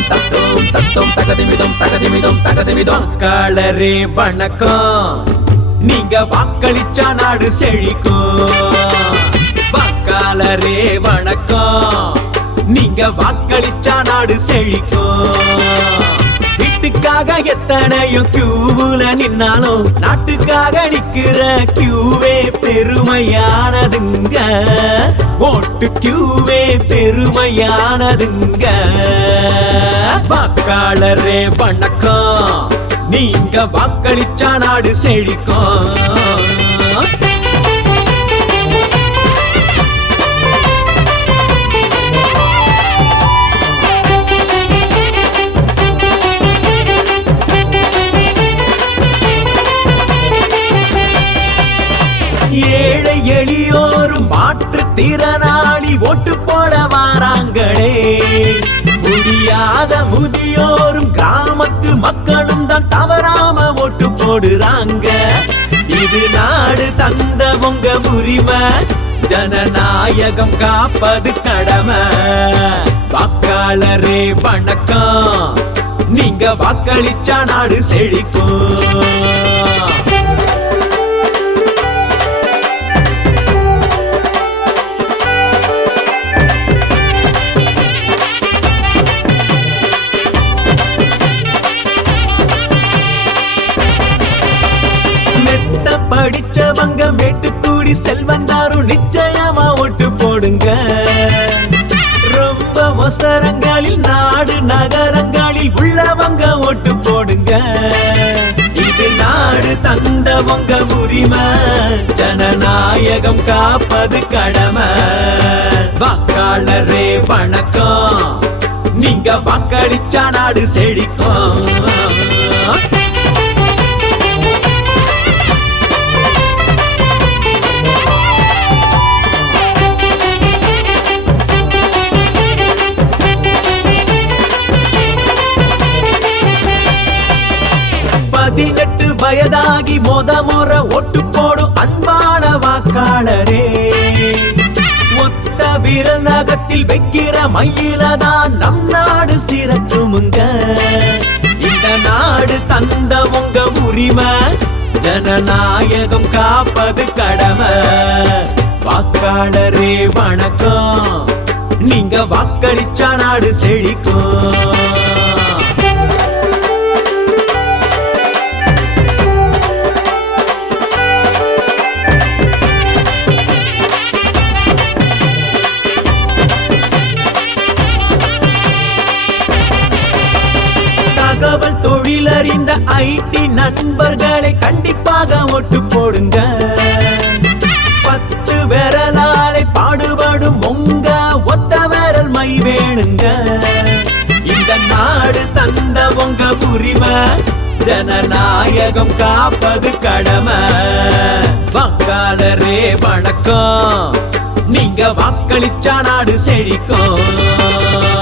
தகதிமிதும் தகதிமிதும் தகதிமிதும் தகதிமிதும். காலரே வணக்கம். நீங்க வாக்களிச்சா நாடு செழிக்கும். வாக்காளரே வணக்கம். நீங்க வாக்களிச்சா நாடு செழிக்கும். வீட்டுக்காக எத்தனையோ கியூவுல நின்னாலும் நாட்டுக்காக நிக்கிற கியூவே பெருமையானதுங்க. ஓட்டு கியூவே பெருமையானதுங்க. வாக்காளரே வணக்கம். நீங்க வாக்களிச்சா நாடு செழிக்கும். ஓட்டு போட வாராங்களே. முடியாத முதியோரும் கிராமத்து மக்களும் தான் தவறாம ஓட்டு போடுறாங்க. இது நாடு தந்த உங்க உரிமை ஜனநாயகம் காப்பது கடமை. வாக்காளரே வணக்கம். நீங்க வாக்களிச்சா நாடு செழிக்கும். கோடி செல்வன் தாரு நிச்சயமா ஓட்டு போடுங்க. ரொம்ப மொசரங்களில் நாடு நகரங்களில் உள்ளவங்க ஓட்டு போடுங்க. இது நாடு தந்தவங்க உரிமை. ஜனநாயகம் காப்பது கடமை. வாக்காளரே வணக்கம். நீங்க வாக்களிச்சா நாடு செழிக்கும். பதினெட்டு வயதாகி மொத முற ஒட்டு போடும் அன்பான வாக்காளரே. ஒத்த விரல் நகத்தில் வைக்கிற மயிலதான் நம் நாடு சிறச்சுமுங்க இந்த நாடு தந்த உங்க உரிமை ஜனநாயகம் காப்பது கடமை. வாக்காளரே வணக்கம். நீங்க வாக்களிச்சா நாடு செழிக்கும். தகவல் தொழிலறிந்த ஐடி நண்பர்களை கண்டிப்பாக ஓட்டு போடுங்க. பத்து விரலாலை பாடுபடும் உங்க ஒத்த விரல் மை வேணுங்க. இந்த நாடு தந்த உங்க உரிமை ஜனநாயகம் காப்பது கடமை. வாக்காளரே வணக்கம். நீங்க வாக்களிச்சா நாடு செழிக்கும்.